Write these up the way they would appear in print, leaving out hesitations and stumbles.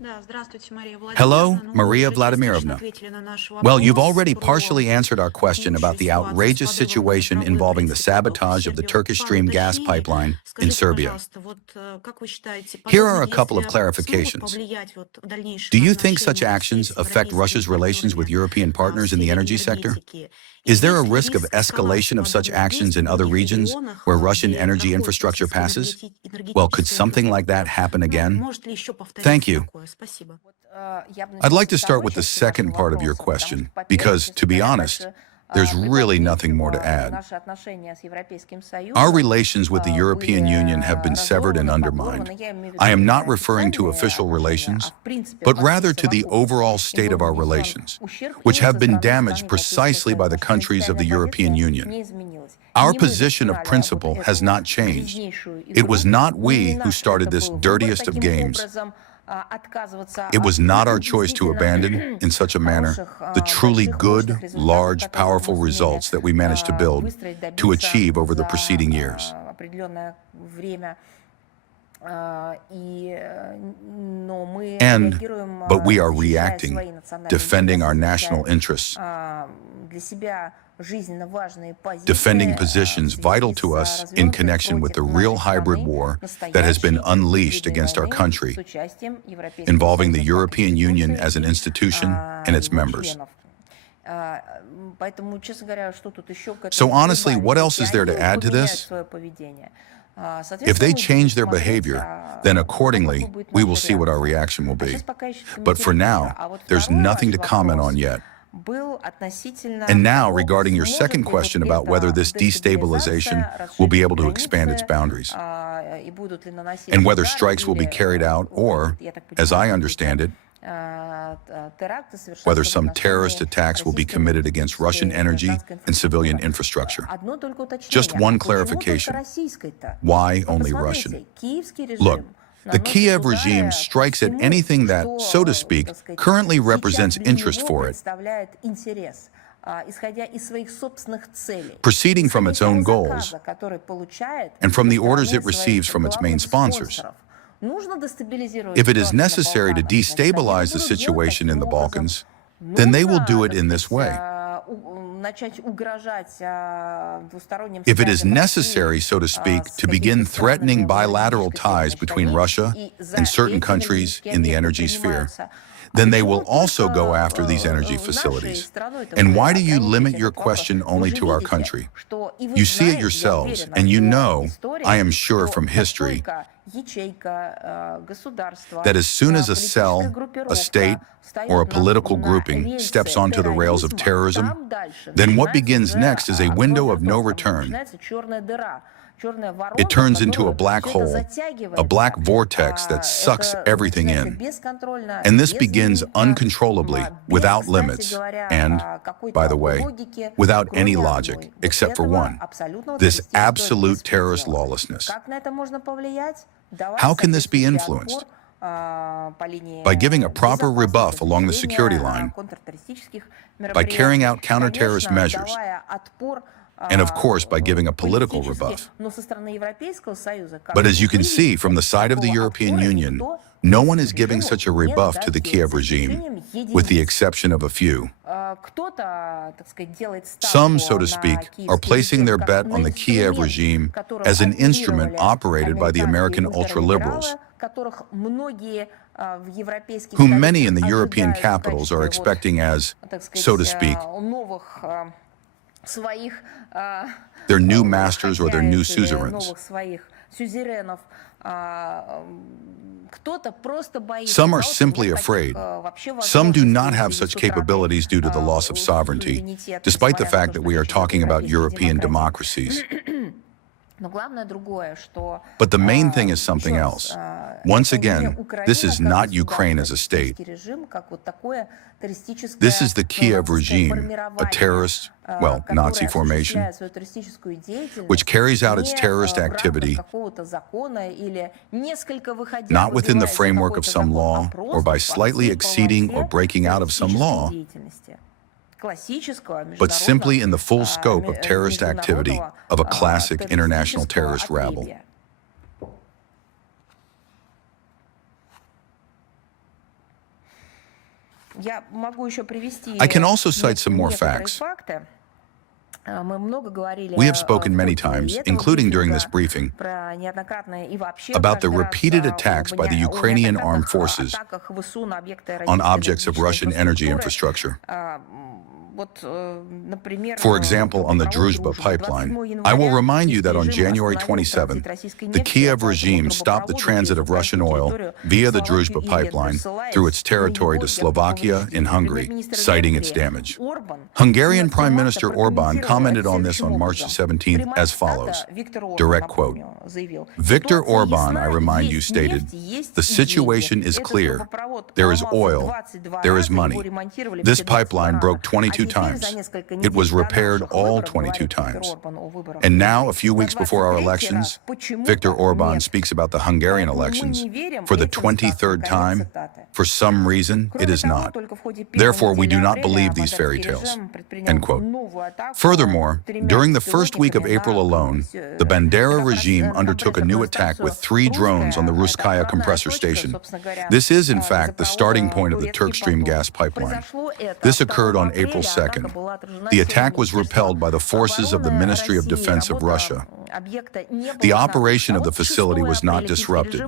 Hello, Maria Vladimirovna. Well, you've already partially answered our question about the outrageous situation involving the sabotage of the Turkish Stream gas pipeline in Serbia. Here are a couple of clarifications. Do you think such actions affect Russia's relations with European partners in the energy sector? Is there a risk of escalation of such actions in other regions where Russian energy infrastructure passes? Well, could something like that happen again? Thank you. I'd like to start with the second part of your question, because, to be honest, there's really nothing more to add. Our relations with the European Union have been severed and undermined. I am not referring to official relations, but rather to the overall state of our relations, which have been damaged precisely by the countries of the European Union. Our position of principle has not changed. It was not we who started this dirtiest of games. It was not our choice to abandon, in such a manner, the truly good, large, powerful results that we managed to build, to achieve over the preceding years. But we are reacting, defending our national interests, defending positions vital to us in connection with the real hybrid war that has been unleashed against our country, involving the European Union as an institution and its members. So honestly, what else is there to add to this? If they change their behavior, then accordingly, we will see what our reaction will be. But for now, there's nothing to comment on yet. And now, regarding your second question about whether this destabilization will be able to expand its boundaries, and whether strikes will be carried out, or, as I understand it, whether some terrorist attacks will be committed against Russian energy and civilian infrastructure. Just one clarification. Why only Russian? Look, the Kiev regime strikes at anything that, so to speak, currently represents interest for it, proceeding from its own goals and from the orders it receives from its main sponsors. If it is necessary to destabilize the situation in the Balkans, then they will do it in this way. If it is necessary, so to speak, to begin threatening bilateral ties between Russia and certain countries in the energy sphere, then they will also go after these energy facilities. And why do you limit your question only to our country? You see it yourselves, and you know, I am sure from history, that as soon as a cell, a state, or a political grouping steps onto the rails of terrorism, then what begins next is a window of no return. It turns into a black hole, a black vortex that sucks everything in. And this begins uncontrollably, without limits, and, by the way, without any logic, except for one, this absolute terrorist lawlessness. How can this be influenced? By giving a proper rebuff along the security line, by carrying out counter-terrorist measures, and of course by giving a political rebuff. But as you can see from the side of the European Union, no one is giving such a rebuff to the Kiev regime, with the exception of a few. Some, so to speak, are placing their bet on the Kiev regime as an instrument operated by the American ultra-liberals, whom many in the European capitals are expecting as, so to speak, their new masters or their new suzerains. Some are simply afraid. Some do not have such capabilities due to the loss of sovereignty, despite the fact that we are talking about European democracies. But the main thing is something else. Once again, this is not Ukraine as a state. This is the Kiev regime, a terrorist, well, Nazi formation, which carries out its terrorist activity not within the framework of some law or by slightly exceeding or breaking out of some law, but simply in the full scope of terrorist activity of a classic international terrorist rabble. I can also cite some more facts. We have spoken many times, including during this briefing, about the repeated attacks by the Ukrainian armed forces on objects of Russian energy infrastructure. For example, on the Druzhba pipeline, I will remind you that on January 27th, the Kiev regime stopped the transit of Russian oil via the Druzhba pipeline through its territory to Slovakia in Hungary, citing its damage. Hungarian Prime Minister Orban commented on this on March 17th as follows, direct quote, Viktor Orban, I remind you, stated, the situation is clear. There is oil. There is money. This pipeline broke 22 times. It was repaired all 22 times. And now, a few weeks before our elections, Viktor Orban speaks about the Hungarian elections for the 23rd time. For some reason, it is not. Therefore, we do not believe these fairy tales. End quote. Furthermore, during the first week of April alone, the Bandera regime undertook a new attack with 3 drones on the Ruskaya compressor station. This is, in fact, the starting point of the TurkStream gas pipeline. This occurred on April 2nd. The attack was repelled by the forces of the Ministry of Defense of Russia. The operation of the facility was not disrupted.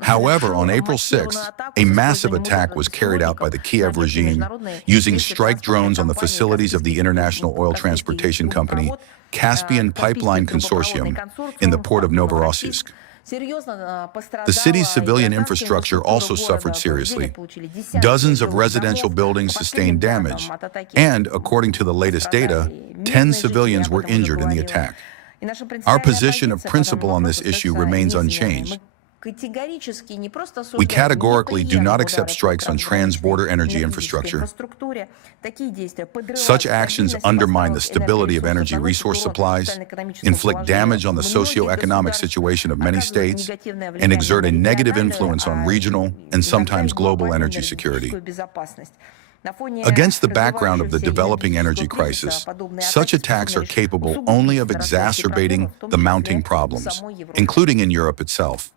However, on April 6th, a massive attack was carried out by the Kiev regime using strike drones on the facilities of the International Oil Transportation Company, Caspian Pipeline Consortium, in the port of Novorossiysk. The city's civilian infrastructure also suffered seriously. Dozens of residential buildings sustained damage, and, according to the latest data, 10 civilians were injured in the attack. Our position of principle on this issue remains unchanged. We categorically do not accept strikes on trans-border energy infrastructure. Such actions undermine the stability of energy resource supplies, inflict damage on the socio-economic situation of many states, and exert a negative influence on regional and sometimes global energy security. Against the background of the developing energy crisis, such attacks are capable only of exacerbating the mounting problems, including in Europe itself.